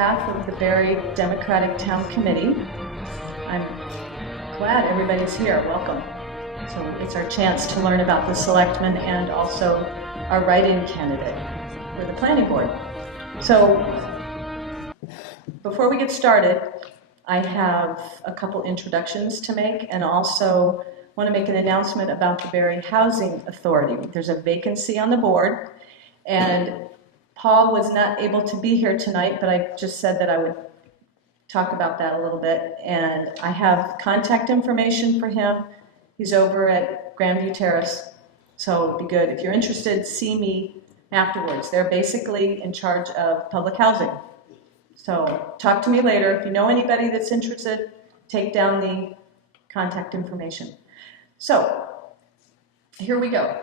behalf of the Barre Democratic Town Committee, I'm glad everybody's here. Welcome. So it's our chance to learn about the selectmen and also our write-in candidate for the planning board. So before we get started, I have a couple introductions to make, and also want to make an announcement about the Barre Housing Authority. There's a vacancy on the board, and Paul was not able to be here tonight, but I just said that I would talk about that a little bit. And I have contact information for him. He's over at Grandview Terrace, so it'd be good. If you're interested, see me afterwards. They're basically in charge of public housing. So talk to me later. If you know anybody that's interested, take down the contact information. So here we go.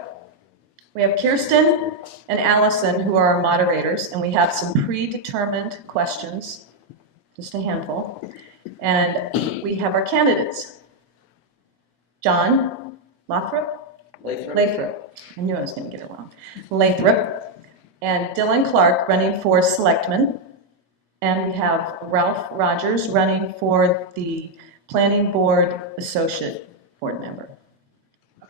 We have Kirsten and Allison, who are our moderators, and we have some predetermined questions, just a handful. And we have our candidates. John Lathrop? Lathrop. I knew I was going to get it wrong. Lathrop. And Dylan Clark running for selectman. And we have Ralph Rogers running for the planning board associate board member.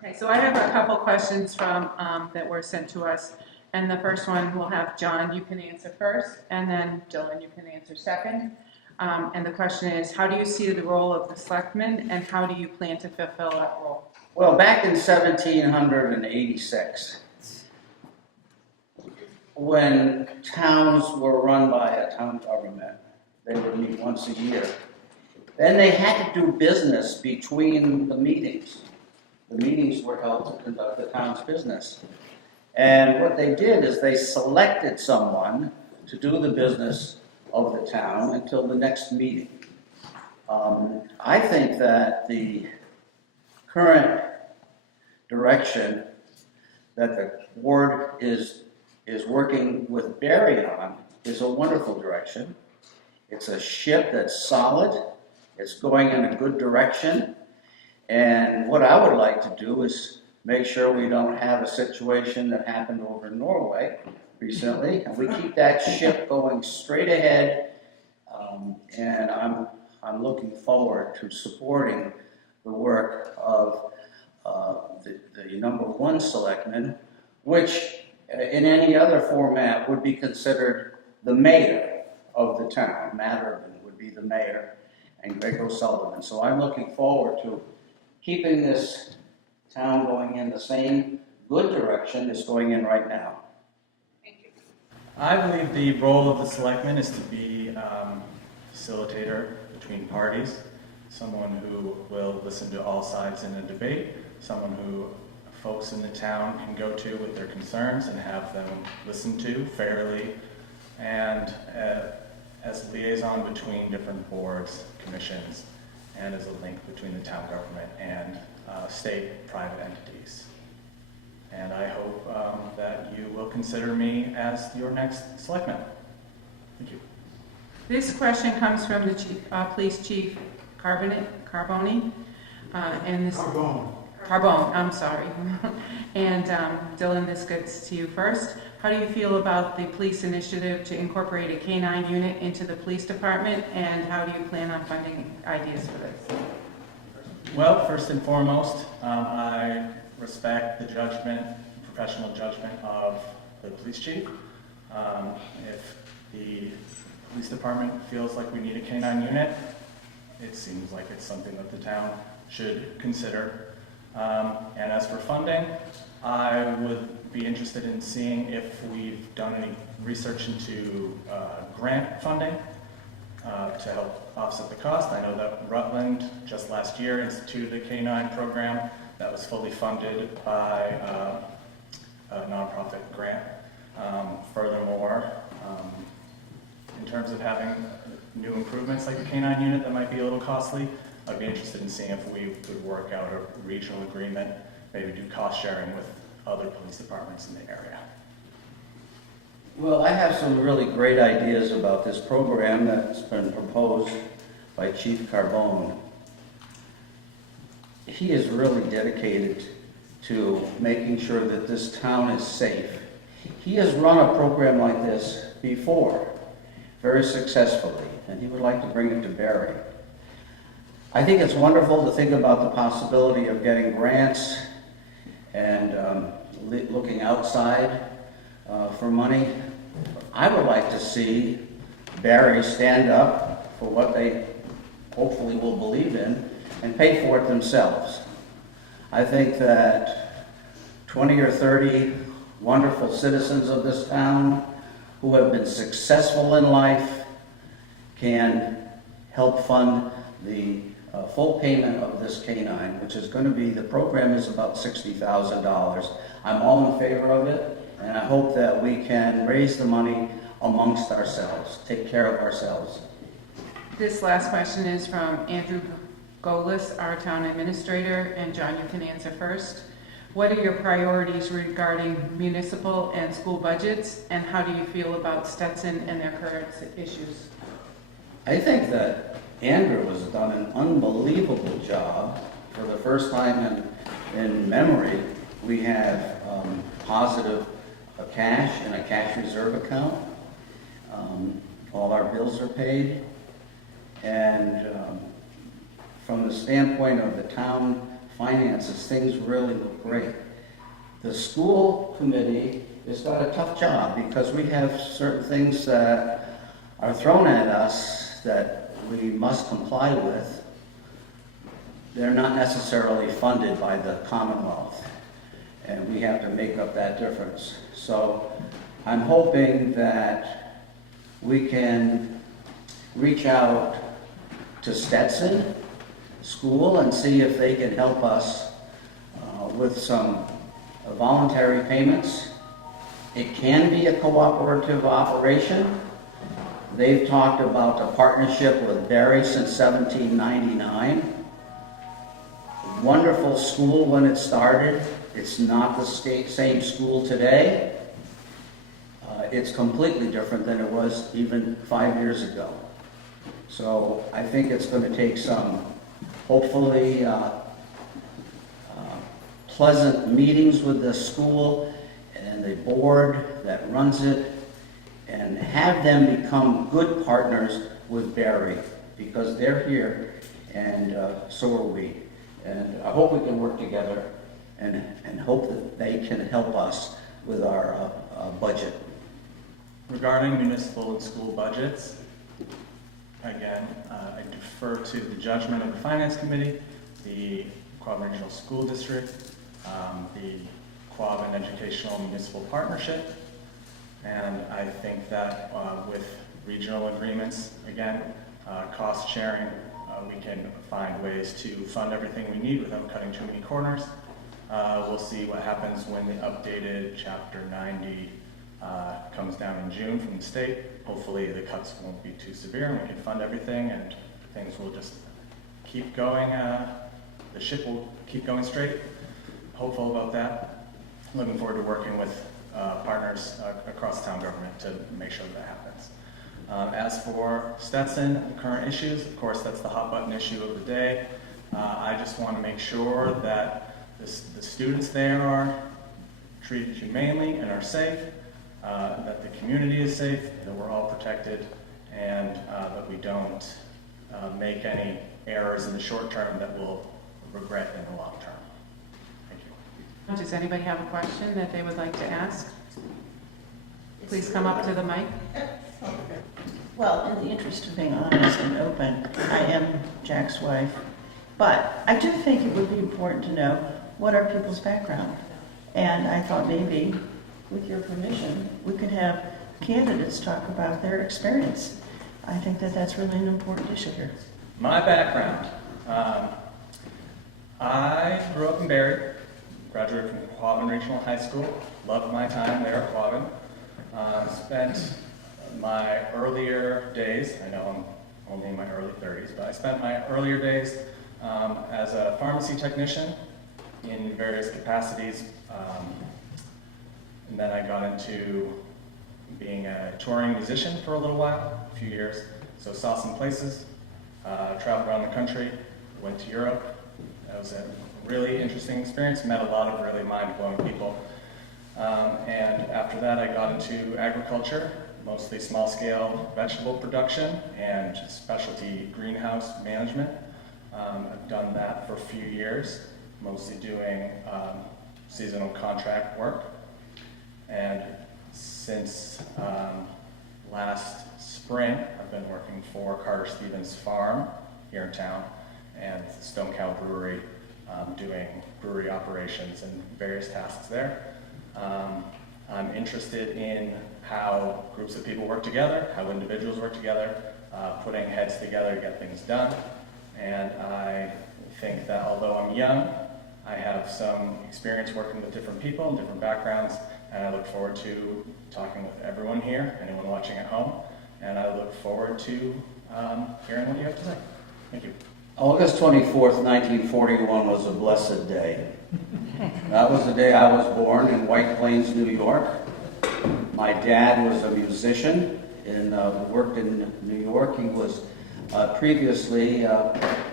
Okay, so I have a couple questions from that were sent to us, and the first one we'll have John, you can answer first, and then Dylan, you can answer second. And the question is, how do you see the role of the selectmen, and how do you plan to fulfill that role? Well, back in 1786, when towns were run by a town government, they would meet once a year. Then they had to do business between the meetings. The meetings were held to conduct the town's business. And what they did is they selected someone to do the business of the town until the next meeting. I think that the current direction that the board is working with Barre on is a wonderful direction. It's a ship that's solid. It's going in a good direction. And what I would like to do is make sure we don't have a situation that happened over in Norway recently, and we keep that ship going straight ahead. And I'm looking forward to supporting the work of the number one selectman, which in any other format would be considered the mayor of the town. Matt Urban would be the mayor, and Greg O'Sullivan. So I'm looking forward to keeping this town going in the same good direction it's going in right now. Thank you. I believe the role of the selectman is to be facilitator between parties, someone who will listen to all sides in a debate, someone who folks in the town can go to with their concerns and have them listened to fairly, and as a liaison between different boards, commissions, and as a link between the town government and state private entities. And I hope that you will consider me as your next selectman. Thank you. This question comes from the police chief Carboni. And this Carbone, I'm sorry. And Dylan, this gets to you first. How do you feel about the police initiative to incorporate a K-9 unit into the police department, and how do you plan on funding ideas for this? Well, first and foremost, I respect the judgment, professional judgment of the police chief. If the police department feels like we need a K-9 unit, it seems like it's something that the town should consider. And as for funding, I would be interested in seeing if we've done any research into grant funding to help offset the cost. I know that Rutland just last year instituted a K-9 program that was fully funded by a nonprofit grant. Furthermore, in terms of having new improvements like a K-9 unit that might be a little costly, I'd be interested in seeing if we could work out a regional agreement, maybe do cost sharing with other police departments in the area. Well, I have some really great ideas about this program that's been proposed by Chief Carbone. He is really dedicated to making sure that this town is safe. He has run a program like this before. very successfully, and he would like to bring it to Barre. I think it's wonderful to think about the possibility of getting grants and looking outside for money. I would like to see Barre stand up for what they hopefully will believe in and pay for it themselves. I think that 20 or 30 wonderful citizens of this town who have been successful in life can help fund the full payment of this canine, which is going to be, the program is about $60,000. I'm all in favor of it, and I hope that we can raise the money amongst ourselves, take care of ourselves. This last question is from Andrew Golis, our town administrator, and John, you can answer first. What are your priorities regarding municipal and school budgets, and how do you feel about Stetson and their current issues? I think that Andrew has done an unbelievable job. For the first time in memory, we have positive cash in a cash reserve account. All our bills are paid. And from the standpoint of the town finances, things really look great. The school committee has got a tough job because we have certain things that are thrown at us that we must comply with. They're not necessarily funded by the Commonwealth, and we have to make up that difference. So I'm hoping that we can reach out to Stetson School and see if they can help us with some voluntary payments. It can be a cooperative operation. They've talked about a partnership with Barre since 1799. Wonderful school when it started. It's not the same school today. It's completely different than it was even 5 years ago. So I think it's going to take some, hopefully, pleasant meetings with the school and the board that runs it, and have them become good partners with Barre, because they're here and so are we. And I hope we can work together and hope that they can help us with our budget. Regarding municipal and school budgets, again, I defer to the judgment of the Finance Committee, the Quabbin Regional School District, the Quabbin Educational Municipal Partnership, and I think that with regional agreements, again, cost sharing, we can find ways to fund everything we need without cutting too many corners. We'll see what happens when the updated Chapter 90 comes down in June from the state. Hopefully the cuts won't be too severe and we can fund everything and things will just keep going. The ship will keep going straight. Hopeful about that. Looking forward to working with partners across town government to make sure that happens. As for Stetson and the current issues, of course, that's the hot button issue of the day. I just want to make sure that the students there are treated humanely and are safe, that the community is safe, that we're all protected, and that we don't make any errors in the short term that we'll regret in the long term. Thank you. Does anybody have a question that they would like to ask? Please come up to the mic. Well, in the interest of being honest and open, I am Jack's wife, but I do think it would be important to know what are people's background. And I thought maybe, with your permission, we could have candidates talk about their experience. I think that that's really an important issue here. My background. I grew up in Barre, graduated from Quabbin Regional High School, loved my time there at Quabbin. Spent my earlier days, I know I'm only in my early 30s, but I spent my earlier days as a pharmacy technician in various capacities. And then I got into being a touring musician for a little while, a few years. So saw some places, traveled around the country, went to Europe. That was a really interesting experience, met a lot of really mind-blowing people. And after that I got into agriculture, mostly small-scale vegetable production and specialty greenhouse management. I've done that for a few years, mostly doing seasonal contract work. And since last spring, I've been working for Carter Stevens Farm here in town and Stone Cow Brewery, doing brewery operations and various tasks there. I'm interested in how groups of people work together, how individuals work together, putting heads together to get things done. And I think that although I'm young, I have some experience working with different people and different backgrounds, and I look forward to talking with everyone here, anyone watching at home, and I look forward to hearing what you have to say. Thank you. August 24th, 1941 was a blessed day. That was the day I was born in White Plains, New York. My dad was a musician and worked in New York. He was previously,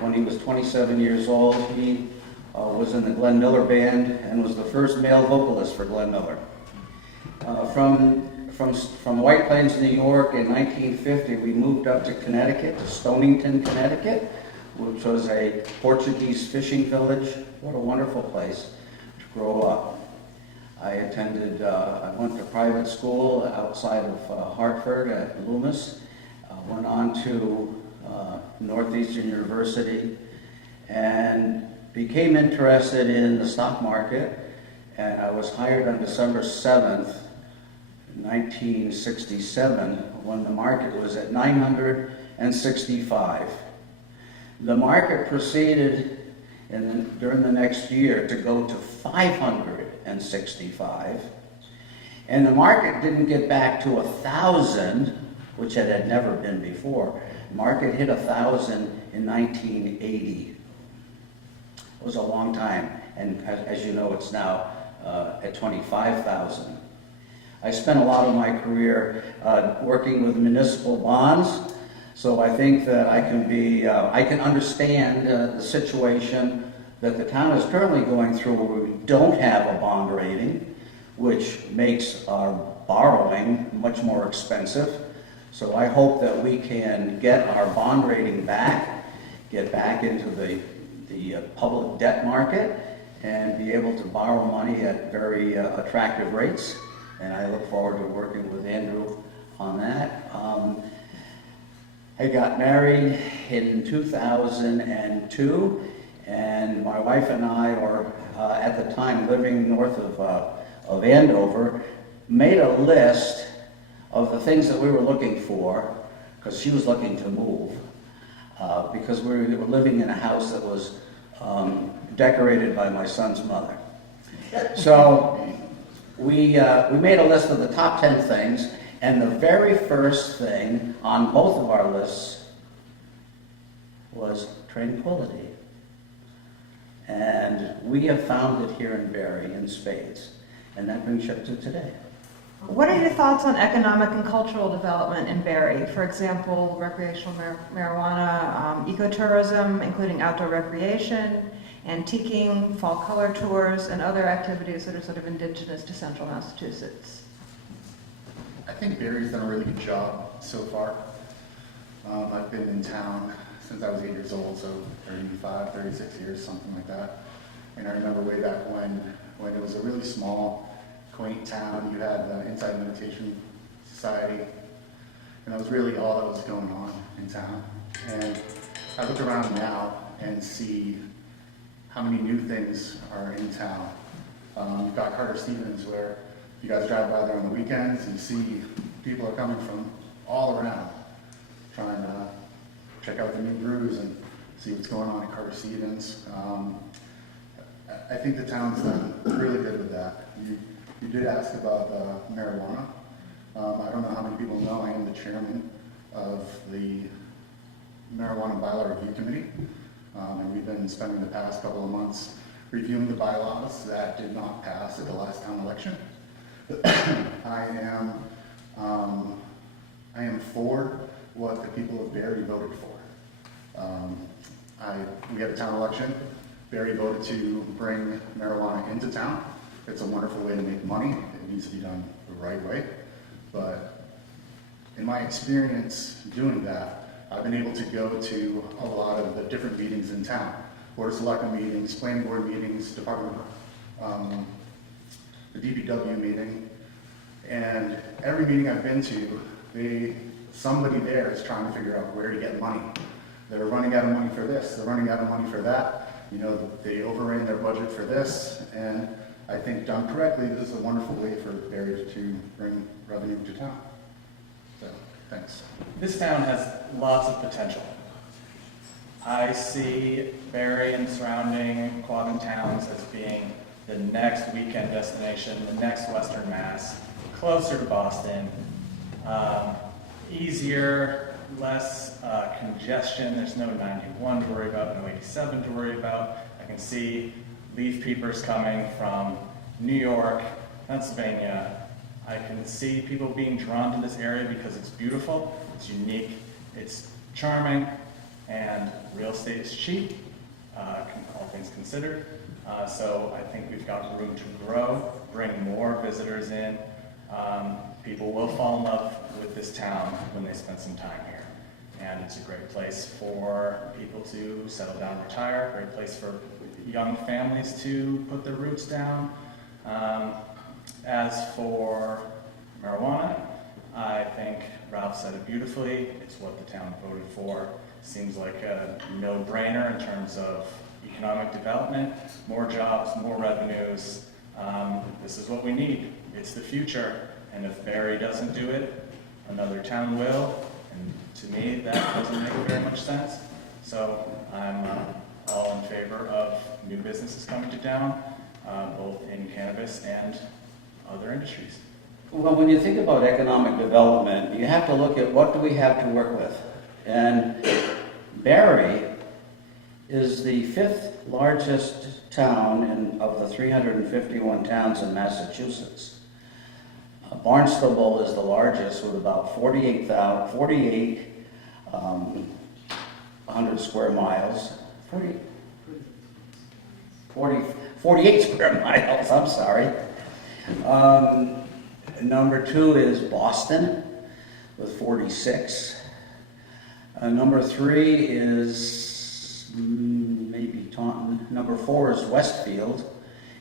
when he was 27 years old, he was in the Glenn Miller Band and was the first male vocalist for Glenn Miller. From White Plains, New York in 1950, we moved up to Connecticut, to Stonington, Connecticut, which was a Portuguese fishing village. What a wonderful place to grow up. I went to private school outside of Hartford at Loomis, went on to Northeastern University, and became interested in the stock market, and I was hired on December 7th, 1967, when the market was at 965. The market proceeded during the next year to go to 565, and the market didn't get back to 1,000, which it had never been before. The market hit 1,000 in 1980. It was a long time, and as you know, it's now at 25,000. I spent a lot of my career working with municipal bonds, so I think that I can understand the situation that the town is currently going through, where we don't have a bond rating, which makes our borrowing much more expensive. So I hope that we can get our bond rating back, get back into the public debt market, and be able to borrow money at very attractive rates. And I look forward to working with Andrew on that. I got married in 2002, and my wife and I were, at the time, living north of Andover, made a list of the things that we were looking for, because she was looking to move, because we were living in a house that was decorated by my son's mother. So we made a list of the top 10 things, and the very first thing on both of our lists was tranquility. And we have found it here in Barre in spades, and that brings you up to today. What are your thoughts on economic and cultural development in Barre? For example, recreational marijuana, ecotourism, including outdoor recreation, antiquing, fall color tours, and other activities that are sort of indigenous to central Massachusetts. I think Barry's done a really good job so far. I've been in town since I was 8 years old, so 35, 36 years, something like that. And I remember way back when it was a really small, quaint town. You had the Inside Meditation Society, and that was really all that was going on in town. And I look around now and see how many new things are in town. You've got Carter Stevens, where you guys drive by there on the weekends and you see people are coming from all around trying to check out the new brews and see what's going on at Carter Stevens. I think the town's done really good with that. You did ask about marijuana. I don't know how many people know I am the chairman of the Marijuana Bylaw Review Committee. And we've been spending the past couple of months reviewing the bylaws that did not pass at the last town election. I am for what the people of Barre voted for. We had a town election. Barre voted to bring marijuana into town. It's a wonderful way to make money. It needs to be done the right way. But in my experience doing that, I've been able to go to a lot of the different meetings in town. Board of Selectmen meetings, planning board meetings, department, the DPW meeting. And every meeting I've been to, somebody there is trying to figure out where to get money. They're running out of money for this, they're running out of money for that. You know, they overran their budget for this, and I think done correctly, this is a wonderful way for Barre to bring revenue to town. So, thanks. This town has lots of potential. I see Barre and surrounding Quabbin towns as being the next weekend destination, the next Western Mass, closer to Boston, easier, less congestion. There's no 91 to worry about, no 87 to worry about. I can see leaf peepers coming from New York, Pennsylvania. I can see people being drawn to this area because it's beautiful, it's unique, it's charming, and real estate is cheap, all things considered. So I think we've got room to grow, bring more visitors in. People will fall in love with this town when they spend some time here. And it's a great place for people to settle down, retire, a great place for young families to put their roots down. As for marijuana, I think Ralph said it beautifully. It's what the town voted for. Seems like a no-brainer in terms of economic development, more jobs, more revenues. This is what we need. It's the future. And if Barre doesn't do it, another town will. And to me, that doesn't make very much sense. So I'm all in favor of new businesses coming to town, both in cannabis and other industries. Well, when you think about economic development, you have to look at what do we have to work with. And Barre is the 5th largest town of the 351 towns in Massachusetts. Barnstable is the largest with about 4,800 square miles. 48 square miles, I'm sorry. Number 2 is Boston with 46. Number 3 is maybe Taunton. Number 4 is Westfield.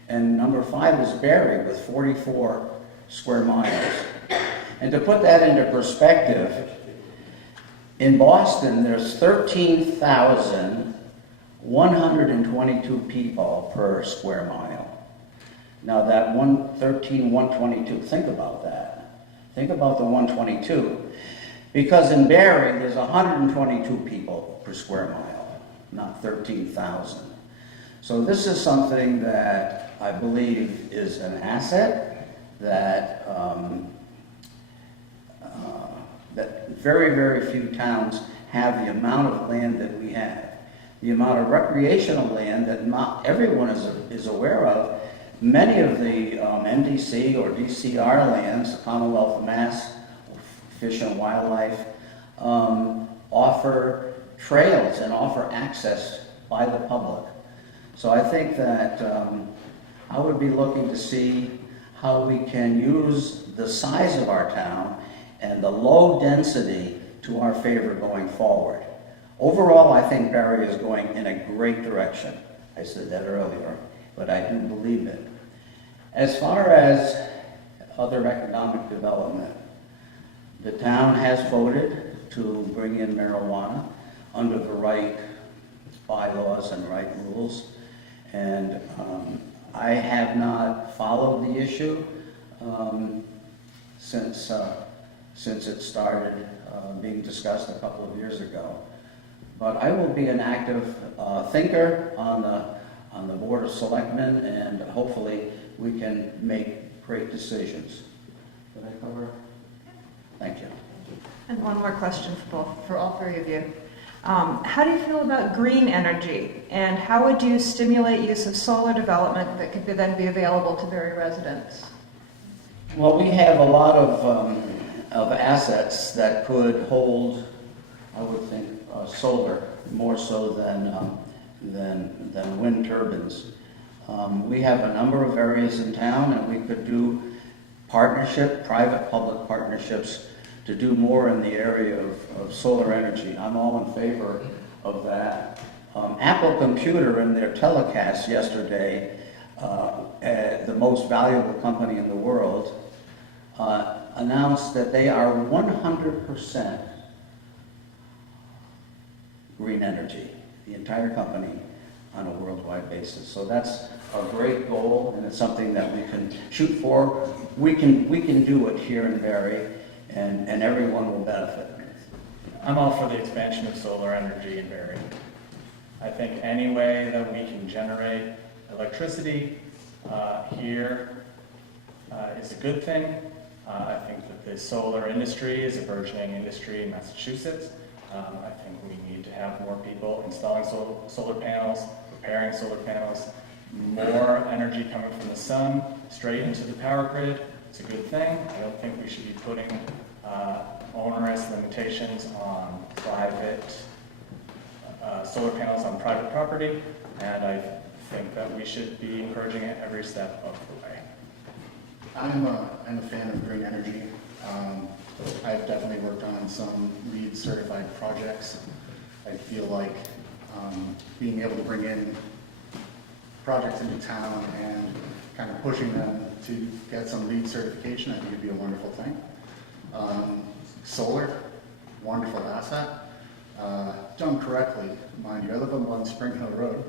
And number 5 is Barre with 44 square miles. And to put that into perspective, in Boston there's 13,122 people per square mile. Now that 122, think about that. Think about the 122. Because in Barre there's 122 people per square mile, not 13,000. So this is something that I believe is an asset that that very, very few towns have the amount of land that we have. The amount of recreational land that not everyone is aware of. Many of the MDC or DCR lands, the Commonwealth of Mass, Fish and Wildlife, offer trails and offer access by the public. So I think that I would be looking to see how we can use the size of our town and the low density to our favor going forward. Overall, I think Barre is going in a great direction. I said that earlier, but I do believe it. As far as other economic development, the town has voted to bring in marijuana under the right bylaws and right rules. And I have not followed the issue since it started being discussed a couple of years ago. But I will be an active thinker on the Board of Selectmen, and hopefully we can make great decisions. Did I cover? Thank you. And one more question for all three of you. How do you feel about green energy, and how would you stimulate use of solar development that could then be available to Barre residents? Well, we have a lot of assets that could hold, I would think, solar more so than wind turbines. We have a number of areas in town, and we could do private-public partnerships to do more in the area of solar energy. I'm all in favor of that. Apple Computer in their telecast yesterday, the most valuable company in the world, announced that they are 100% green energy, the entire company, on a worldwide basis. So that's a great goal, and it's something that we can shoot for. We can do it here in Barre, and everyone will benefit. I'm all for the expansion of solar energy in Barre. I think any way that we can generate electricity here is a good thing. I think that the solar industry is a burgeoning industry in Massachusetts. I think we need to have more people installing solar panels, repairing solar panels, more energy coming from the sun straight into the power grid. It's a good thing. I don't think we should be putting onerous limitations on private solar panels on private property, and I think that we should be encouraging it every step of the way. I'm a fan of green energy. I've definitely worked on some LEED certified projects. I feel like being able to bring in projects into town and kind of pushing them to get some LEED certification, I think would be a wonderful thing. Solar, wonderful asset. Done correctly, mind you. I live on Spring Hill Road,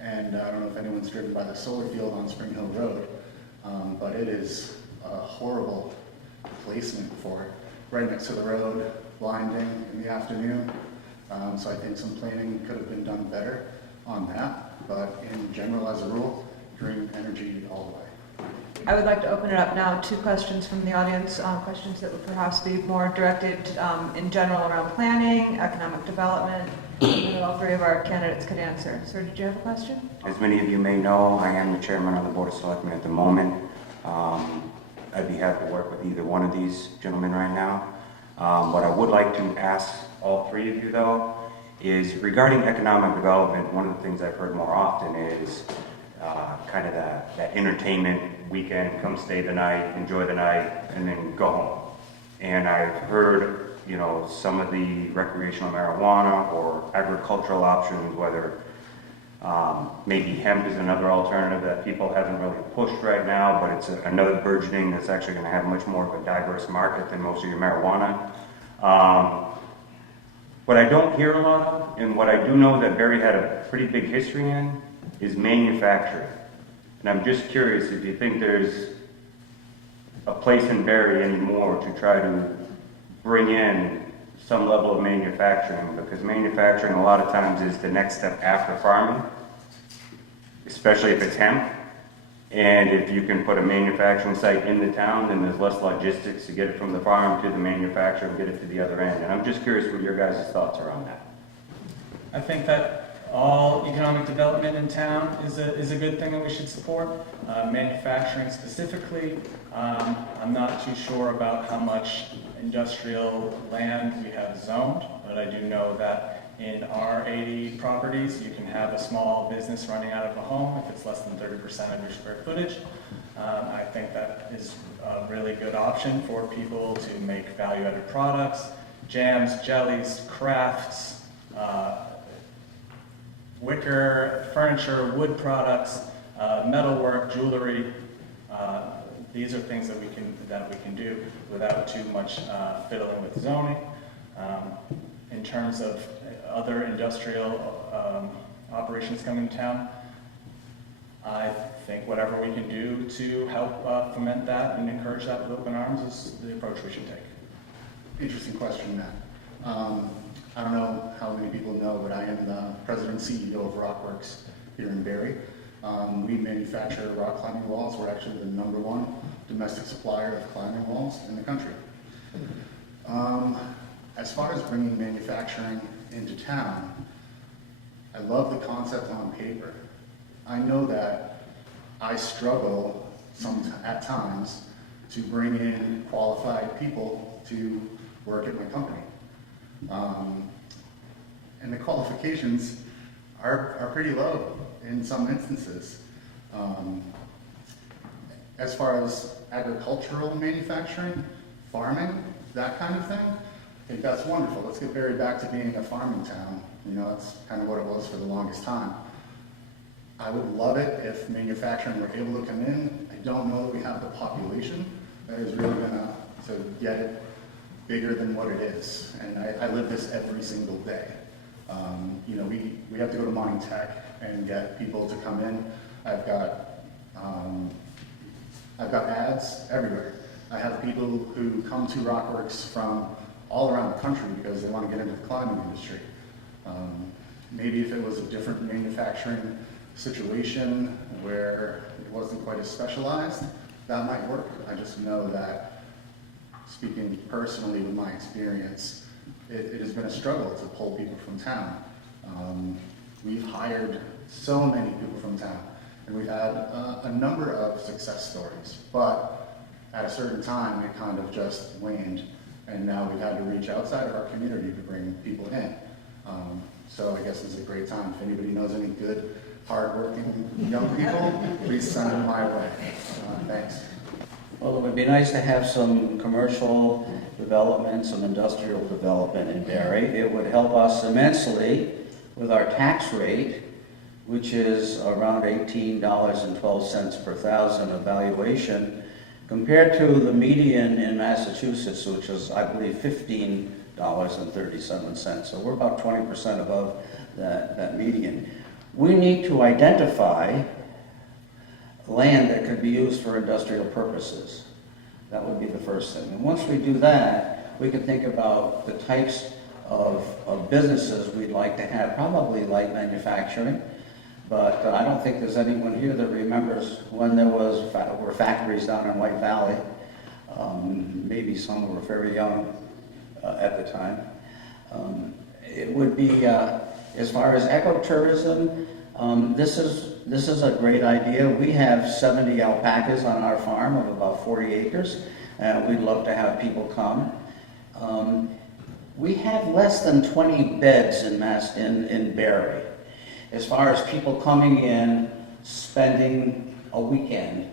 and I don't know if anyone's driven by the solar field on Spring Hill Road, but it is a horrible placement for it. Right next to the road, blinding in the afternoon. So I think some planning could have been done better on that, but in general, as a rule, green energy all the way. I would like to open it up now to questions from the audience, questions that would perhaps be more directed in general around planning, economic development, and all three of our candidates could answer. Sir, did you have a question? As many of you may know, I am the chairman of the Board of Selectmen at the moment. I'd be happy to work with either one of these gentlemen right now. What I would like to ask all three of you, though, is regarding economic development. One of the things I've heard more often is kind of that entertainment weekend, come stay the night, enjoy the night, and then go home. And I've heard, you know, some of the recreational marijuana or agricultural options, whether maybe hemp is another alternative that people haven't really pushed right now, but it's another burgeoning that's actually going to have much more of a diverse market than most of your marijuana. What I don't hear a lot of, and what I do know that Barre had a pretty big history in, is manufacturing. And I'm just curious if you think there's a place in Barre anymore to try to bring in some level of manufacturing, because manufacturing a lot of times is the next step after farming, especially if it's hemp. And if you can put a manufacturing site in the town, then there's less logistics to get it from the farm to the manufacturer and get it to the other end. And I'm just curious what your guys' thoughts are on that. I think that all economic development in town is a good thing that we should support. Manufacturing specifically, I'm not too sure about how much industrial land we have zoned, but I do know that in R80 properties, you can have a small business running out of a home if it's less than 30% of your square footage. I think that is a really good option for people to make value-added products, jams, jellies, crafts, wicker, furniture, wood products, metalwork, jewelry. These are things that we can do without too much fiddling with zoning. In terms of other industrial operations coming to town, I think whatever we can do to help foment that and encourage that with open arms is the approach we should take. Interesting question, Matt. I don't know how many people know, but I am the president and CEO of Rockworks here in Barre. We manufacture rock climbing walls. We're actually the #1 domestic supplier of climbing walls in the country. As far as bringing manufacturing into town, I love the concept on paper. I know that I struggle at times to bring in qualified people to work at my company. And the qualifications are pretty low in some instances. As far as agricultural manufacturing, farming, that kind of thing, I think that's wonderful. Let's get Barre back to being a farming town. You know, that's kind of what it was for the longest time. I would love it if manufacturing were able to come in. I don't know that we have the population that is really gonna to get it bigger than what it is. And I live this every single day. You know, we have to go to Mine Tech and get people to come in. I've got ads everywhere. I have people who come to Rockworks from all around the country because they want to get into the climbing industry. Maybe if it was a different manufacturing situation where it wasn't quite as specialized, that might work. I just know that, speaking personally with my experience, it has been a struggle to pull people from town. We've hired so many people from town, and we've had a number of success stories, but at a certain time it kind of just waned, and now we've had to reach outside of our community to bring people in. So I guess this is a great time. If anybody knows any good, hardworking young people, please send them my way. Thanks. Well, it would be nice to have some commercial development, some industrial development in Barre. It would help us immensely with our tax rate, which is around $18.12 per thousand evaluation, compared to the median in Massachusetts, which is, I believe, $15.37. So we're about 20% above that median. We need to identify land that could be used for industrial purposes. That would be the first thing. And once we do that, we can think about the types of businesses we'd like to have, probably light manufacturing. But I don't think there's anyone here that remembers when there were factories down in White Valley. Maybe some were very young at the time. It would be, as far as ecotourism, this is a great idea. We have 70 alpacas on our farm of about 40 acres. We'd love to have people come. We have less than 20 beds in Barre. As far as people coming in, spending a weekend,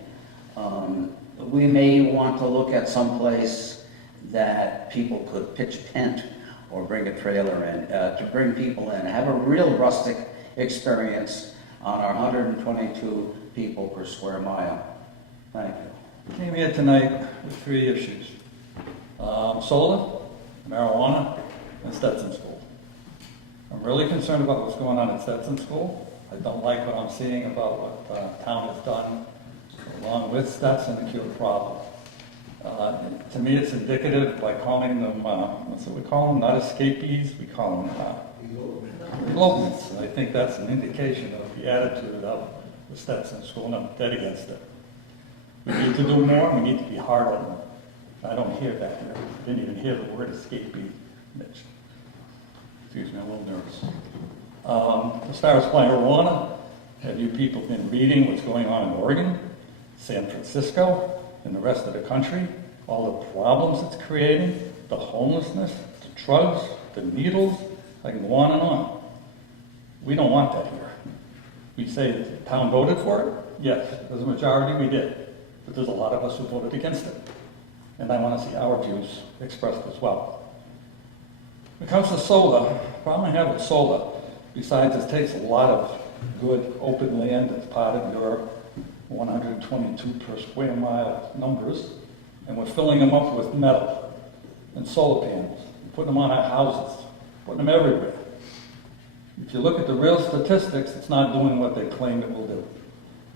we may want to look at some place that people could pitch tent or bring a trailer in, to bring people in, have a real rustic experience on our 122 people per square mile. Thank you. Came here tonight with 3 issues. Solar, marijuana, and Stetson School. I'm really concerned about what's going on at Stetson School. I don't like what I'm seeing about what the town has done along with Stetson to cure the problem. To me, it's indicative by calling them, what's it we call them? Not escapees, we call them elopements. I think that's an indication of the attitude of the Stetson School, and I'm dead against it. We need to do more, we need to be hard on them. I don't hear that here. I didn't even hear the word escapee mentioned. Excuse me, I'm a little nervous. As far as marijuana, have you people been reading what's going on in Oregon, San Francisco, and the rest of the country? All the problems it's creating, the homelessness, the drugs, the needles, I can go on and on. We don't want that here. We say that the town voted for it. Yes, as a majority we did. But there's a lot of us who voted against it. And I want to see our views expressed as well. When it comes to solar, the problem I have with solar, besides it takes a lot of good open land that's part of your 122 per square mile numbers, and we're filling them up with metal and solar panels, and putting them on our houses, putting them everywhere. If you look at the real statistics, it's not doing what they claim it will do.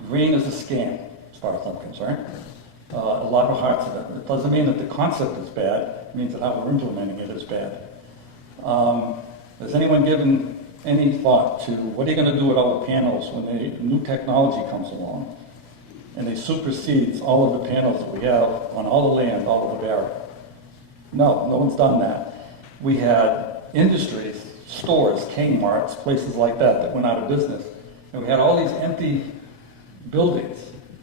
Green is a scam, as far as I'm concerned. A lot of parts of it. It doesn't mean that the concept is bad, it means that how we're implementing it is bad. Has anyone given any thought to what are you going to do with all the panels when the new technology comes along and they supersedes all of the panels that we have on all the land all over Barre? No one's done that. We had industries, stores, Kmart's, places like that went out of business. And we had all these empty buildings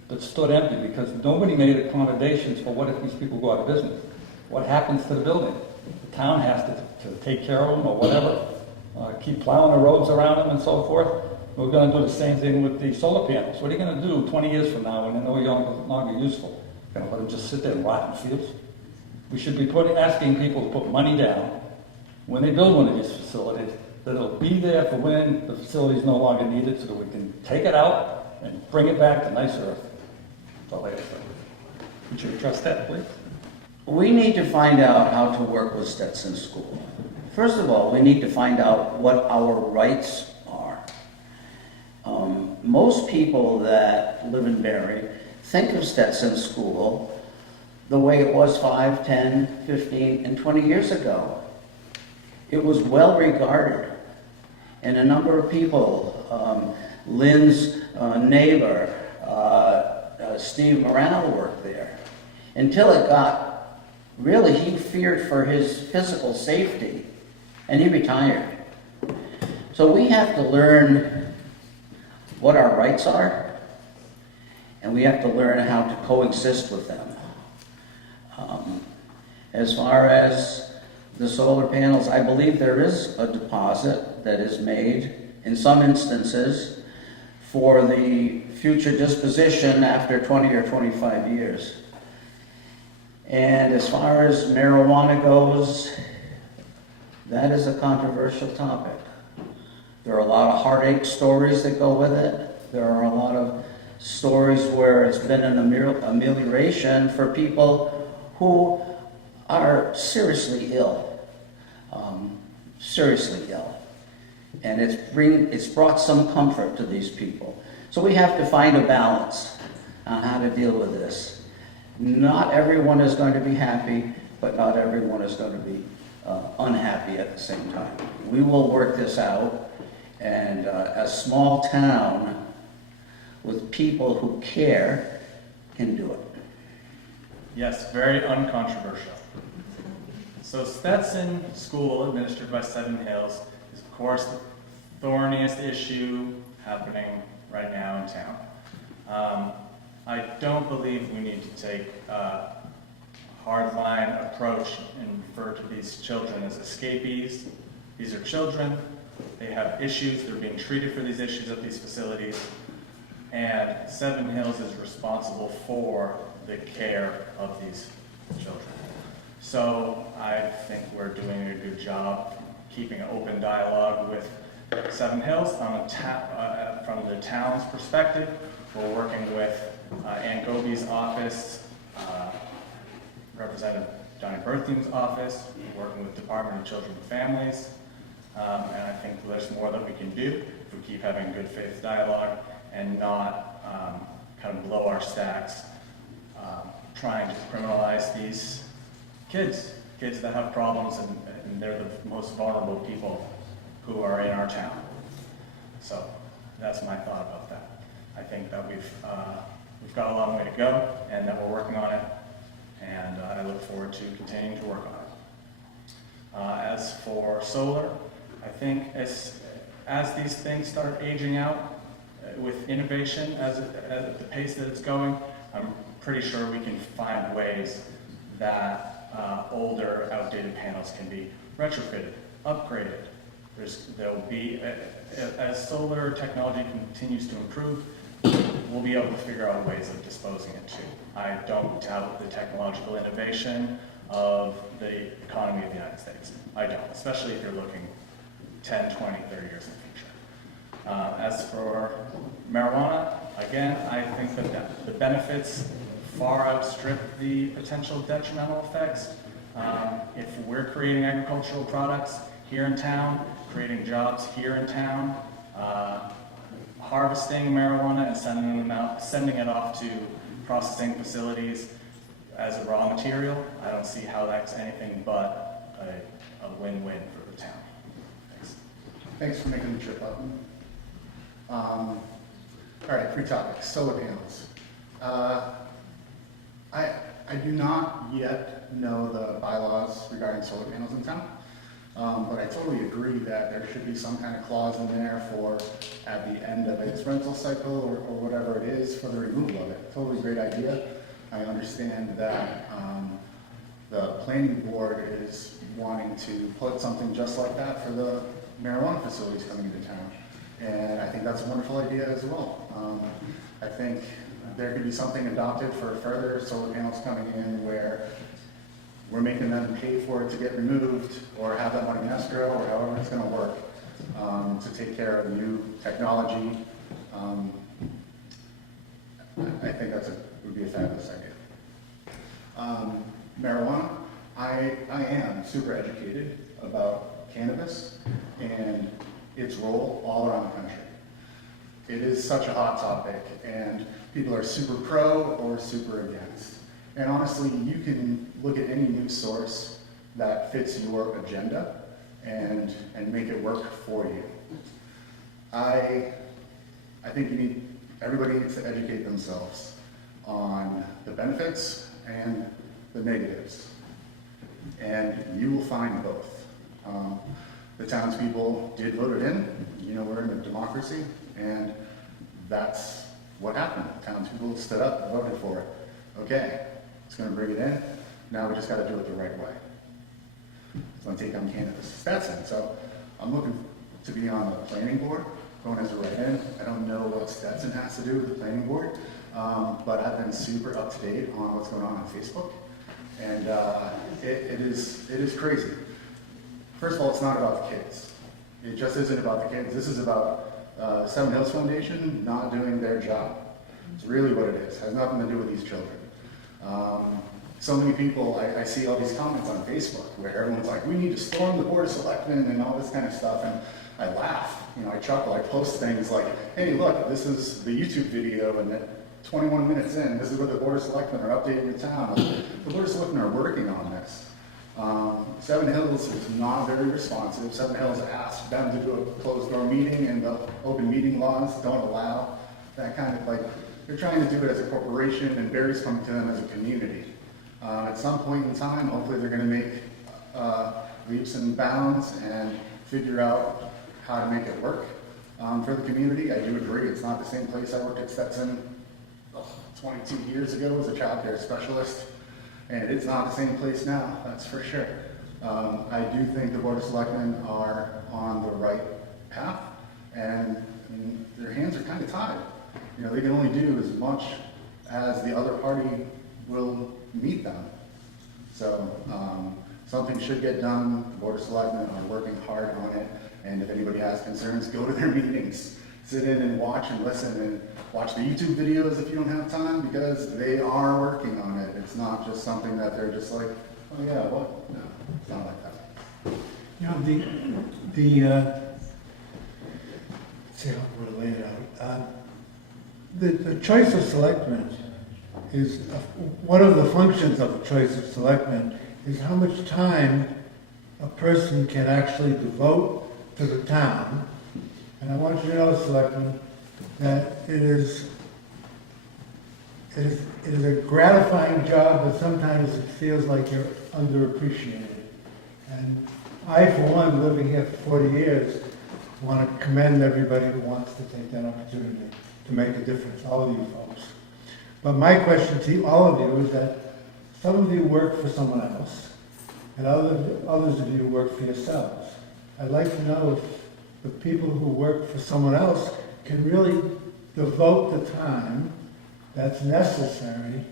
that stood empty because nobody made accommodations for what if these people go out of business. What happens to the building? The town has to take care of them or whatever, keep plowing the roads around them and so forth. We're going to do the same thing with the solar panels. What are you going to do 20 years from now when they're no longer useful? Going to let them just sit there and rot in fields? we should be asking people to put money down when they build one of these facilities, that it'll be there for when the facility is no longer needed, so that we can take it out and bring it back to nice earth. That's all I have to say. Would you address that, please? We need to find out how to work with Stetson School. First of all, we need to find out what our rights are. Most people that live in Barre think of Stetson School the way it was 5, 10, 15, and 20 years ago. It was well regarded, and a number of people, Lynn's neighbor, Steve Morano worked there, until it got, really, he feared for his physical safety, and he retired. So we have to learn what our rights are, and we have to learn how to coexist with them. As far as the solar panels, I believe there is a deposit that is made in some instances for the future disposition after 20 or 25 years. And as far as marijuana goes, that is a controversial topic. There are a lot of heartache stories that go with it. There are a lot of stories where it's been an amelioration for people who are seriously ill. And it's brought some comfort to these people. So we have to find a balance on how to deal with this. Not everyone is going to be happy, but not everyone is going to be unhappy at the same time. We will work this out, and a small town with people who care can do it. Yes, very uncontroversial. So Stetson School, administered by Seven Hills, is of course the thorniest issue happening right now in town. I don't believe we need to take a hardline approach and refer to these children as escapees. These are children, they have issues, they're being treated for these issues at these facilities, and Seven Hills is responsible for the care of these children. So I think we're doing a good job keeping an open dialogue with Seven Hills from the town's perspective. We're working with Ann Goby's office, Representative Johnny Berthium's office, working with Department of Children and Families, and I think there's more that we can do if we keep having good faith dialogue and not kind of blow our stacks trying to criminalize these kids that have problems, and they're the most vulnerable people who are in our town. So that's my thought about that. I think that we've got a long way to go, and that we're working on it, and I look forward to continuing to work on it. As for solar, I think as these things start aging out with innovation, at the pace that it's going, I'm pretty sure we can find ways that older, outdated panels can be retrofitted, upgraded. There'll be, as solar technology continues to improve, we'll be able to figure out ways of disposing it too. I don't doubt the technological innovation of the economy of the United States. I don't, especially if you're looking 10, 20, 30 years in the future. As for marijuana, again, I think that the benefits far outstrip the potential detrimental effects. If we're creating agricultural products here in town, creating jobs here in town, harvesting marijuana and sending it off to processing facilities as a raw material, I don't see how that's anything but a win-win for the town. Thanks. Thanks for making the trip up. All right, 3 topics. Solar panels. I do not yet know the bylaws regarding solar panels in town, but I totally agree that there should be some kind of clause in there for at the end of its rental cycle or whatever it is for the removal of it. Totally great idea. I understand that the planning board is wanting to put something just like that for the marijuana facilities coming into town. And I think that's a wonderful idea as well. I think there could be something adopted for further solar panels coming in where we're making can then pay for it to get removed, or have that money in escrow, or however it's gonna work, to take care of new technology. I think would be a fabulous idea. Marijuana, I am super educated about cannabis and its role all around the country. It is such a hot topic, and people are super pro or super against. And honestly, you can look at any news source that fits your agenda and make it work for you. I think everybody needs to educate themselves on the benefits and the negatives, and you will find both. The townspeople did vote it in. You know, we're in a democracy, and that's what happened. Townspeople stood up and voted for it. Okay, it's going to bring it in. Now we just got to do it the right way. It's going to take on cannabis. Stetson. So I'm looking to be on the planning board, going as a write-in. I don't know what Stetson has to do with the planning board, but I've been super up to date on what's going on Facebook, and it is crazy. First of all, it's not about the kids. It just isn't about the kids. This is about Seven Hills Foundation not doing their job. It's really what it is. It has nothing to do with these children. So many people, I see all these comments on Facebook where everyone's like, we need to storm the Board of Selectmen and all this kind of stuff, and I laugh, I chuckle, I post things like, hey look, this is the YouTube video, and at 21 minutes in, this is what the Board of Selectmen are updating the town. The Board of Selectmen are working on this. Seven Hills is not very responsive. Seven Hills asked them to do a closed door meeting, and the open meeting laws don't allow that kind of, they're trying to do it as a corporation, and Barry's coming to them as a community. At some point in time, hopefully they're going to make leaps and bounds and figure out how to make it work for the community. I do agree, it's not the same place. I worked at Stetson 22 years ago as a child care specialist, and it's not the same place now, that's for sure. I do think the Board of Selectmen are on the right path, and their hands are kind of tied. They can only do as much as the other party will meet them. So something should get done. The Board of Selectmen are working hard on it, and if anybody has concerns, go to their meetings. Sit in and watch and listen, and watch the YouTube videos if you don't have time, because they are working on it. It's not just something that they're just like, oh yeah, what? No, it's not like that. Let's see how we'll lay it out. The choice of selectmen is, one of the functions of the choice of selectmen is how much time a person can actually devote to the town. And I want you to know, selectmen, that it is a gratifying job, but sometimes it feels like you're underappreciated. And I, for one, living here for 40 years, want to commend everybody who wants to take that opportunity to make a difference, all of you folks. But my question to all of you is that some of you work for someone else, and others of you work for yourselves. I'd like to know if the people who work for someone else can really devote the time that's necessary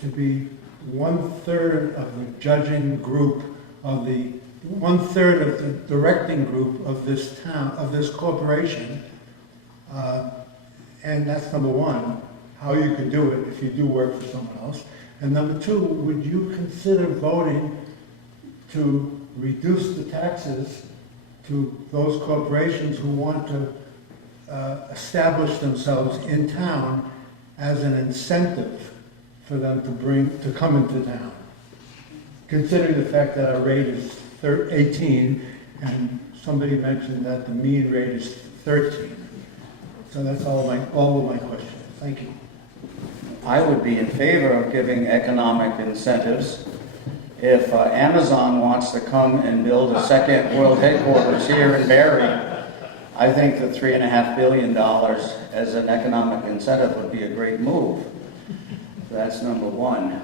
to be 1/3 of the judging group, of the 1/3 of the directing group of this town, of this corporation. And that's number one, how you could do it if you do work for someone else. And number two, would you consider voting to reduce the taxes to those corporations who want to establish themselves in town as an incentive for them to come into town? Considering the fact that our rate is 18, and somebody mentioned that the mean rate is 13. So that's all of my questions. Thank you. I would be in favor of giving economic incentives. If Amazon wants to come and build a second world headquarters here in Barre, I think the $3.5 billion as an economic incentive would be a great move. That's number one.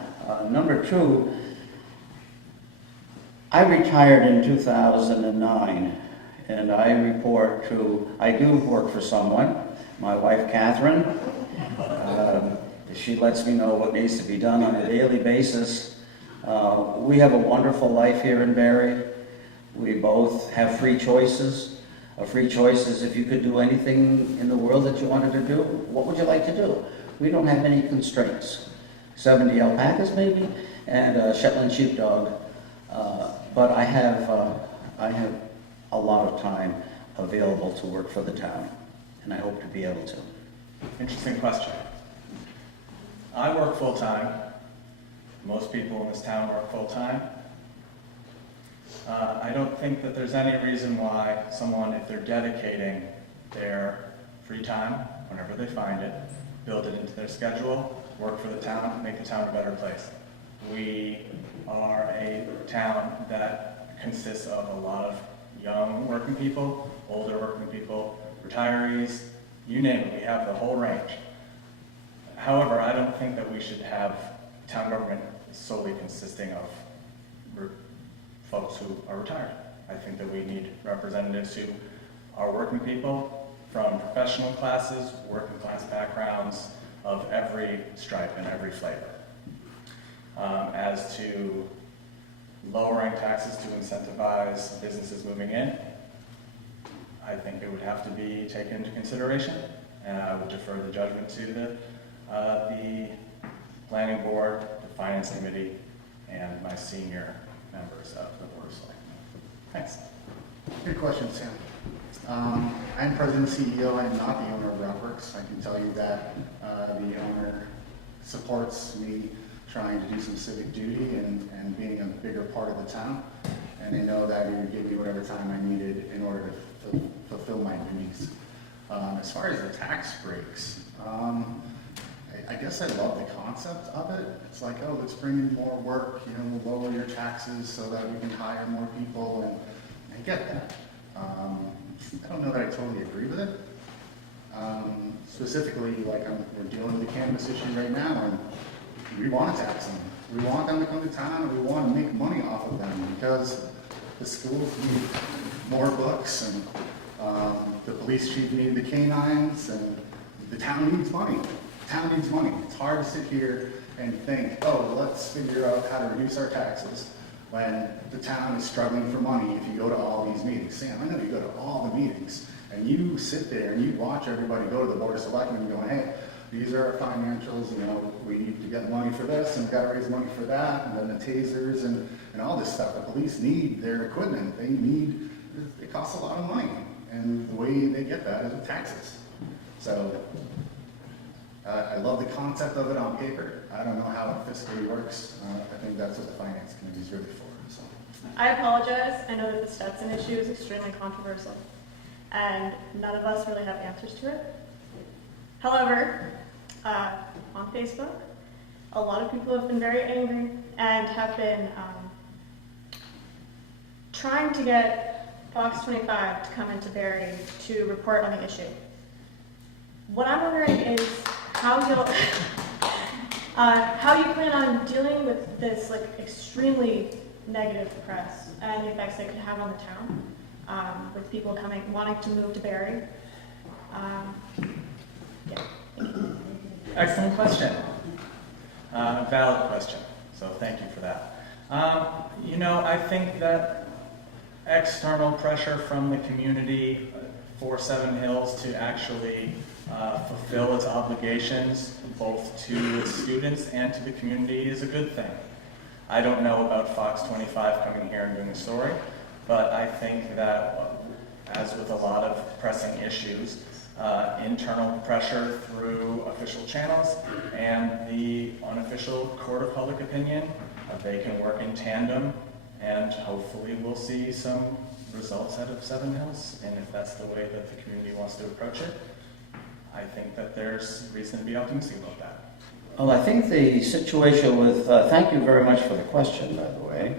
Number two, I retired in 2009, and I do work for someone. My wife, Catherine, she lets me know what needs to be done on a daily basis. We have a wonderful life here in Barre. We both have free choices. A free choice is if you could do anything in the world that you wanted to do, what would you like to do? We don't have any constraints. 70 alpacas maybe, and a Shetland sheepdog. But I have a lot of time available to work for the town, and I hope to be able to. Interesting question. I work full-time. Most people in this town work full-time. I don't think that there's any reason why someone, if they're dedicating their free time, whenever they find it, build it into their schedule, work for the town, make the town a better place. We are a town that consists of a lot of young working people, older working people, retirees, you name it, we have the whole range. However, I don't think that we should have town government solely consisting of folks who are retired. I think that we need representatives who are working people from professional classes, working class backgrounds of every stripe and every flavor. As to lowering taxes to incentivize businesses moving in, I think it would have to be taken into consideration, and I would defer the judgment to the planning board, the finance committee, and my senior members of the board of selectmen. Thanks. Good question, Sam. I'm president and CEO. I am not the owner of Rockworks. I can tell you that the owner supports me trying to do some civic duty and being a bigger part of the town. And they know that he would give me whatever time I needed in order to fulfill my duties. As far as the tax breaks, I guess I love the concept of it. It's like, oh, let's bring in more work, we'll lower your taxes so that we can hire more people, and I get that. I don't know that I totally agree with it. Specifically, like we're dealing with the cannabis issue right now, and we want to tax them. We want them to come to town, and we want to make money off of them because the schools need more books, and the police chief needed the canines, and the town needs money. The town needs money. It's hard to sit here and think, oh, let's figure out how to reduce our taxes when the town is struggling for money if you go to all these meetings. Sam, I know you go to all the meetings, and you sit there and you watch everybody go to the board of selectmen going, hey, these are our financials, we need to get money for this, and we've got to raise money for that, and then the tasers and all this stuff. The police need their equipment. It costs a lot of money, and the way they get that is with taxes. So I love the concept of it on paper. I don't know how it fiscally works. I think that's what the finance committee is really for. So. I apologize. I know that the Stetson issue is extremely controversial, and none of us really have answers to it. However, on Facebook, a lot of people have been very angry and have been trying to get Fox 25 to come into Barre to report on the issue. What I'm wondering is how you plan on dealing with this extremely negative press and the effects it could have on the town, with people wanting to move to Barre. Yeah. Excellent question. Valid question, so thank you for that. I think that external pressure from the community for Seven Hills to actually fulfill its obligations both to its students and to the community is a good thing. I don't know about Fox 25 coming here and doing a story, but I think that, as with a lot of pressing issues, internal pressure through official channels and the unofficial court of public opinion, they can work in tandem, and hopefully we'll see some results out of Seven Hills. And if that's the way that the community wants to approach it, I think that there's reason to be optimistic about that. Well, I think the situation with, thank you very much for the question, by the way.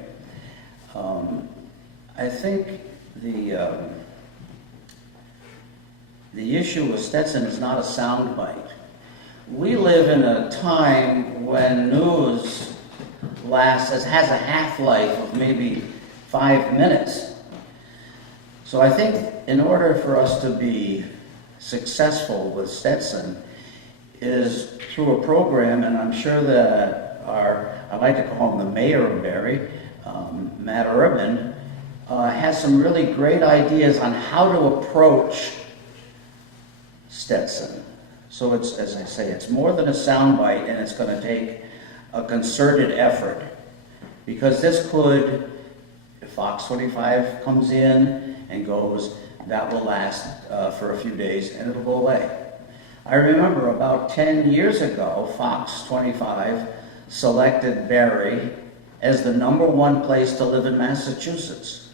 I think the issue with Stetson is not a soundbite. We live in a time when news has a half-life of maybe 5 minutes. So I think in order for us to be successful with Stetson is through a program, and I'm sure that our I like to call him the mayor of Barre, Matt Urban, has some really great ideas on how to approach Stetson. So it's, as I say, it's more than a soundbite, and it's going to take a concerted effort. Because this could, if Fox 25 comes in and goes, that will last for a few days and it'll go away. I remember about 10 years ago, Fox 25 selected Barre as the #1 place to live in Massachusetts.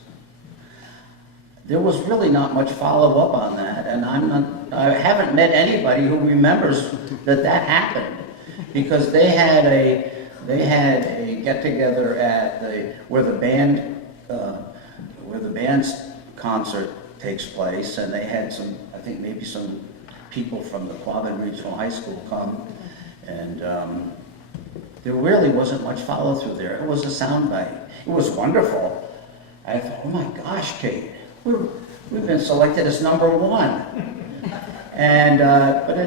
There was really not much follow-up on that, and I haven't met anybody who remembers that happened, because they had a get-together at where the band's concert takes place, and they had some, I think maybe some people from the Quabbin Regional High School come, and there really wasn't much follow-through there. It was a soundbite. It was wonderful. I thought, oh my gosh, Kate, we've been selected as #1. And, but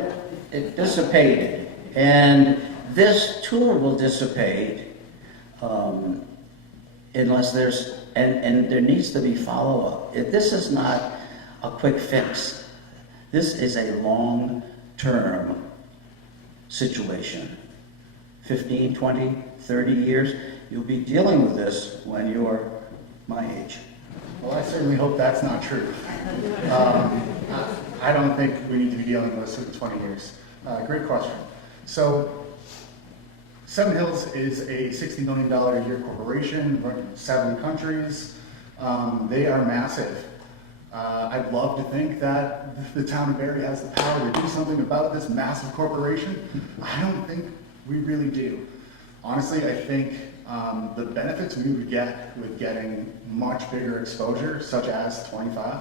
it dissipated. And this too will dissipate unless and there needs to be follow-up. This is not a quick fix. This is a long-term situation. 15, 20, 30 years, you'll be dealing with this when you're my age. Well, I certainly hope that's not true. I don't think we need to be dealing with this in 20 years. Great question. So, Seven Hills is a $60 million a year corporation running in 7 countries. They are massive. I'd love to think that the town of Barre has the power to do something about this massive corporation. I don't think we really do. Honestly, I think the benefits we would get with getting much bigger exposure, such as 25,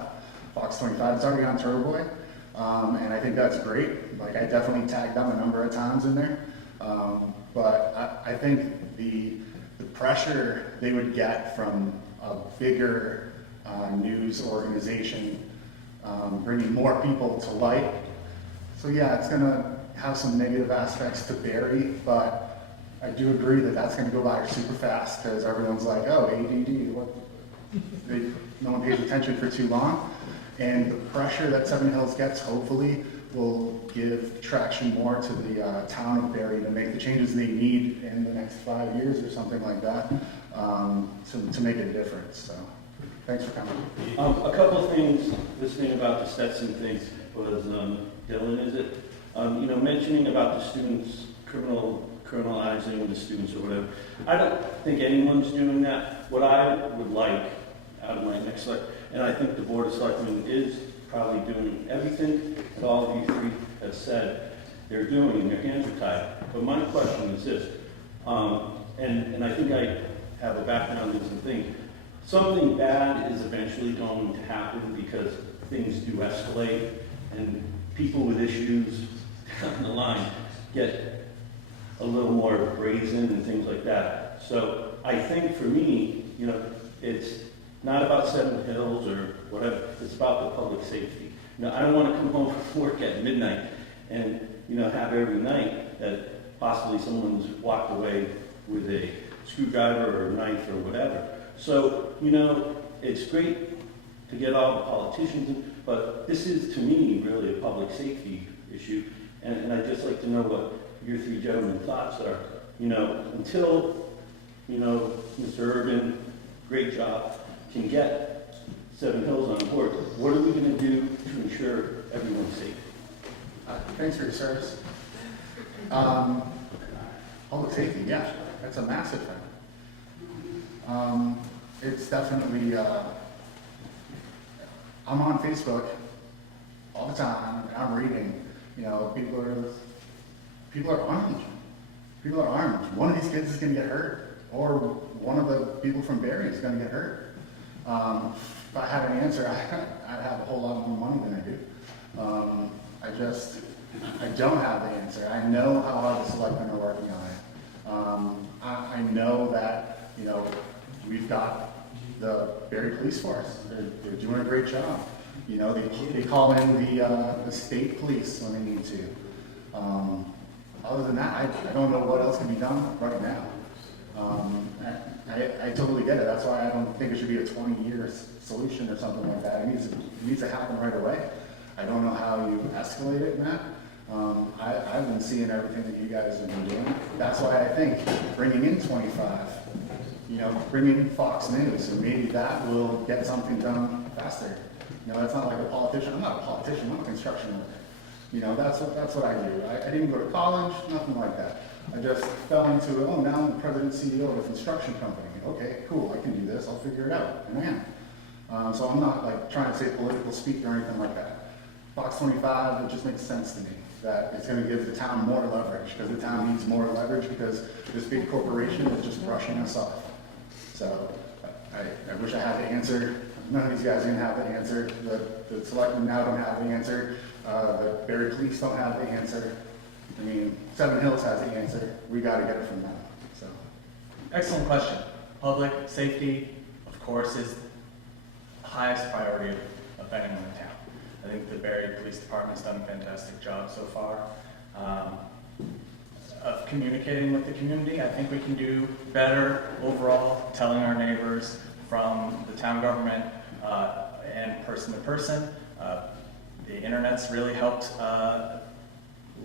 Fox 25 is already on Turbo Boy, and I think that's great. Like, I definitely tagged them a number of times in there. But I think the pressure they would get from a bigger news organization, bringing more people to light. So yeah, it's gonna have some negative aspects to Barre, but I do agree that that's gonna go by super fast, because everyone's like, oh, ADD, what? No one pays attention for too long. And the pressure that Seven Hills gets, hopefully, will give traction more to the town of Barre to make the changes they need in the next 5 years or something like that, to make a difference. So, thanks for coming. A couple of things, this thing about the Stetson thing was, Dylan, is it? Mentioning about the students criminalizing the students or whatever. I don't think anyone's doing that. What I would like out of my next slide, and I think the Board of Selectmen is probably doing everything that all of you 3 have said they're doing, and their hands are tied. But my question is this, and I think I have a background in some things. Something bad is eventually going to happen because things do escalate, and people with issues down the line get a little more brazen and things like that. So I think for me, it's not about Seven Hills or whatever, it's about the public safety. I don't want to come home from work at midnight and, have every night that possibly someone's walked away with a screwdriver or a knife or whatever. So, it's great to get all the politicians in, but this is, to me, really a public safety issue. And I'd just like to know what your 3 gentlemen's thoughts are. Until, Mr. Urban, great job, can get Seven Hills on board, what are we going to do to ensure everyone's safe? Thanks for your service. Public safety, yeah, that's a massive thing. It's definitely, I'm on Facebook all the time, and I'm reading, people are armed. People are armed. One of these kids is going to get hurt, or one of the people from Barre is going to get hurt. If I had an answer, I'd have a whole lot more money than I do. I don't have the answer. I know how hard the selectmen are working on it. I know that, we've got the Barre Police Force. They're doing a great job. They call in the state police when they need to. Other than that, I don't know what else can be done right now. I totally get it. That's why I don't think it should be a 20-year solution or something like that. It needs to happen right away. I don't know how you escalate it, Matt. I've been seeing everything that you guys have been doing. That's why I think bringing in 25, bringing in Fox News, and maybe that will get something done faster. That's not like a politician. I'm not a politician. I'm a construction worker. That's what I do. I didn't go to college, nothing like that. I just fell into, now I'm the president CEO of a construction company. Okay, cool, I can do this, I'll figure it out, and I am. So I'm not like trying to say political speak or anything like that. Fox 25, it just makes sense to me that it's going to give the town more leverage, because the town needs more leverage because this big corporation is just brushing us off. So I wish I had the answer. None of these guys are going to have the answer. The selectmen now don't have the answer. The Barre Police don't have the answer. I mean, Seven Hills has the answer. We got to get it from them. So, Excellent question. Public safety, of course, is the highest priority of anyone in town. I think the Barre Police Department's done a fantastic job so far of communicating with the community. I think we can do better overall, telling our neighbors from the town government and person to person. The internet's really helped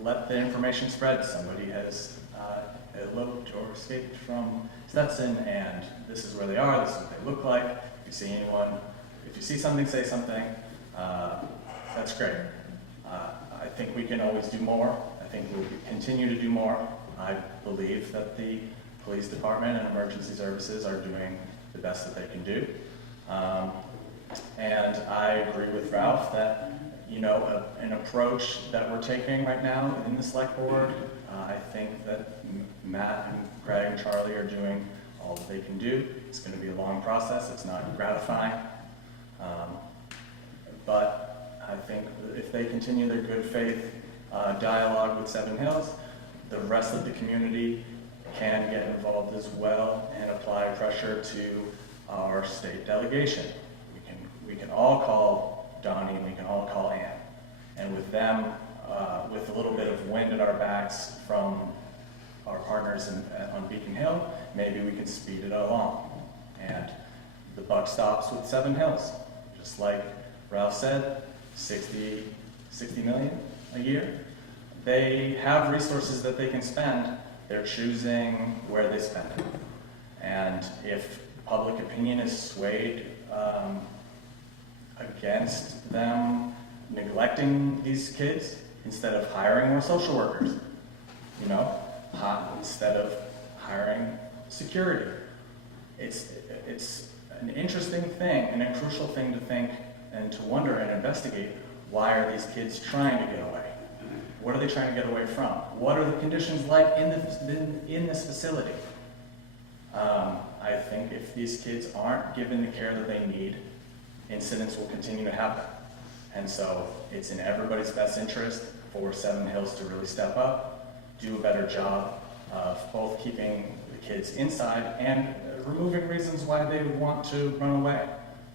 let the information spread. Somebody has eloped or escaped from Stetson, and this is where they are, this is what they look like. If you see something, say something. That's great. I think we can always do more. I think we'll continue to do more. I believe that the police department and emergency services are doing the best that they can do. And I agree with Ralph that an approach that we're taking right now in the select board, I think that Matt and Craig and Charlie are doing all that they can do. It's going to be a long process. It's not gratifying. But I think if they continue their good faith dialogue with Seven Hills, the rest of the community can get involved as well and apply pressure to our state delegation. We can all call Donnie and we can all call Ann. And with them, with a little bit of wind at our backs from our partners on Beacon Hill, maybe we can speed it along. And the buck stops with Seven Hills. Just like Ralph said, 60 million a year. They have resources that they can spend. They're choosing where they spend it. And if public opinion is swayed against them neglecting these kids instead of hiring more social workers, instead of hiring security. It's an interesting thing and a crucial thing to think and to wonder and investigate. Why are these kids trying to get away? What are they trying to get away from? What are the conditions like in this facility? I think if these kids aren't given the care that they need, incidents will continue to happen. And so it's in everybody's best interest for Seven Hills to really step up, do a better job of both keeping the kids inside and removing reasons why they would want to run away.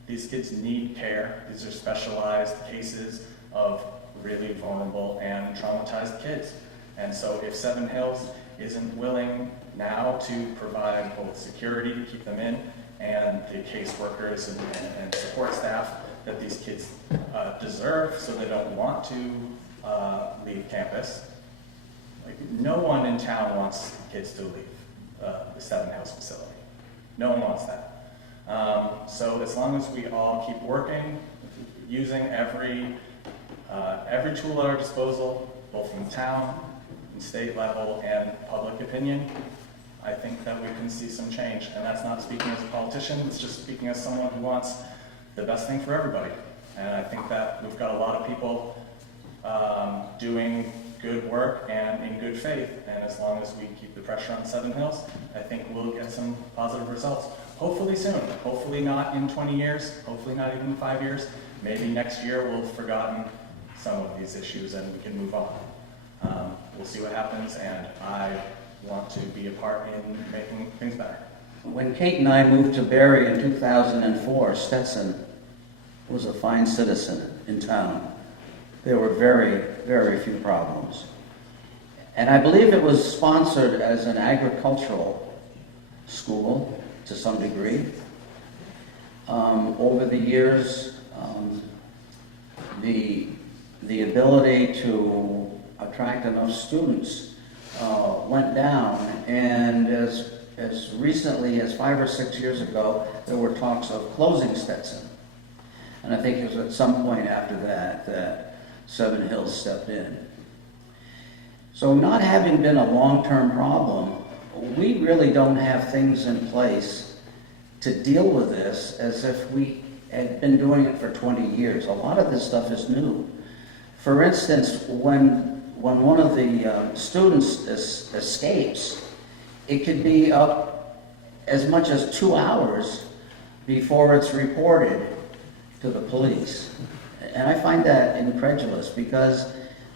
These kids need care. These are specialized cases of really vulnerable and traumatized kids. And so if Seven Hills isn't willing now to provide both security to keep them in and the caseworkers and support staff that these kids deserve so they don't want to leave campus, no one in town wants kids to leave the Seven Hills facility. No one wants that. So as long as we all keep working, using every tool at our disposal, both from the town, and state level, and public opinion, I think that we can see some change. And that's not speaking as a politician, it's just speaking as someone who wants the best thing for everybody. And I think that we've got a lot of people doing good work and in good faith. And as long as we keep the pressure on Seven Hills, I think we'll get some positive results. Hopefully soon. Hopefully not in 20 years. Hopefully not even 5 years. Maybe next year we'll have forgotten some of these issues and we can move on. We'll see what happens, and I want to be a part in making things better. When Kate and I moved to Barre in 2004, Stetson was a fine citizen in town. There were very, very few problems. And I believe it was sponsored as an agricultural school to some degree. Over the years, the ability to attract enough students went down, and as recently as 5 or 6 years ago, there were talks of closing Stetson. And I think it was at some point after that that Seven Hills stepped in. So not having been a long-term problem, we really don't have things in place to deal with this as if we had been doing it for 20 years. A lot of this stuff is new. For instance, when one of the students escapes, it could be up as much as 2 hours before it's reported to the police. And I find that incredulous because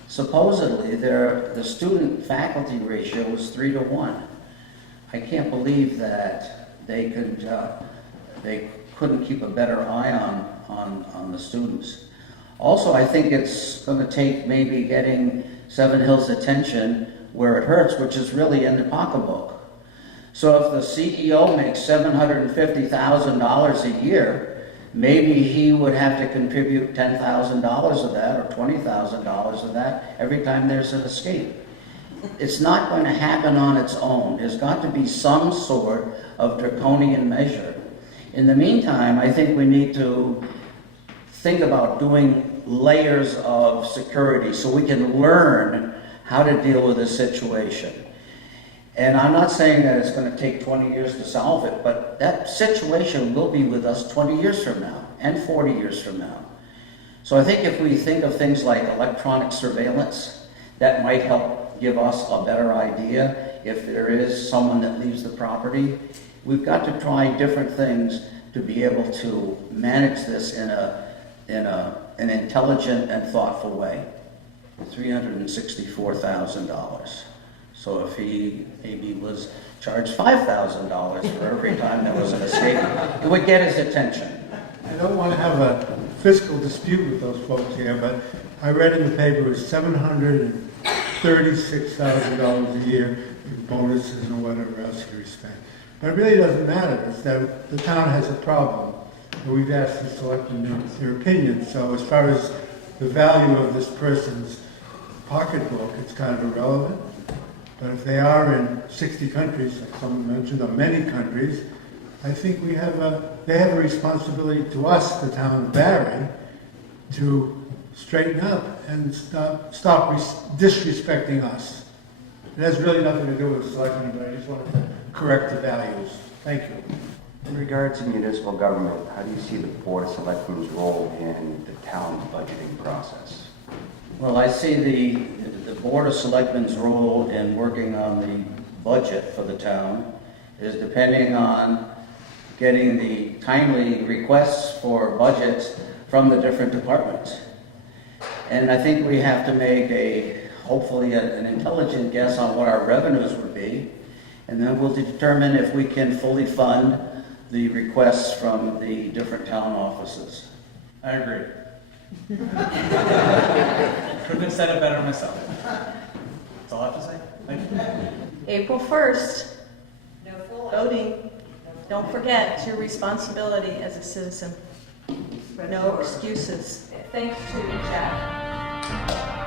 supposedly the student-faculty ratio was 3 to 1. I can't believe that they couldn't keep a better eye on the students. Also, I think it's going to take maybe getting Seven Hills' attention where it hurts, which is really in the pocketbook. So if the CEO makes $750,000 a year, maybe he would have to contribute $10,000 of that or $20,000 of that every time there's an escape. It's not going to happen on its own. There's got to be some sort of draconian measure. In the meantime, I think we need to think about doing layers of security so we can learn how to deal with this situation. And I'm not saying that it's going to take 20 years to solve it, but that situation will be with us 20 years from now and 40 years from now. So I think if we think of things like electronic surveillance, that might help give us a better idea if there is someone that leaves the property. We've got to try different things to be able to manage this in an intelligent and thoughtful way. $364,000. So if he maybe was charged $5,000 for every time there was an escape, it would get his attention. I don't want to have a fiscal dispute with those folks here, but I read in the paper it's $736,000 a year in bonuses and whatever else you spend. But it really doesn't matter. It's that the town has a problem. And we've asked the selectmen their opinion. So as far as the value of this person's pocketbook, it's kind of irrelevant. But if they are in 60 countries, like someone mentioned, or many countries, I think they have a responsibility to us, the town of Barre, to straighten up and stop disrespecting us. It has really nothing to do with the selectmen, but I just wanted to correct the values. Thank you. In regards to municipal government, how do you see the Board of Selectmen's role in the town's budgeting process? Well, I see the Board of Selectmen's role in working on the budget for the town is depending on getting the timely requests for budgets from the different departments. And I think we have to make hopefully an intelligent guess on what our revenues would be, and then we'll determine if we can fully fund the requests from the different town offices. I agree. Couldn't have said it better myself. That's all I have to say. Thank you. April 1st, voting. Don't forget, it's your responsibility as a citizen. No excuses. Thanks to Jack.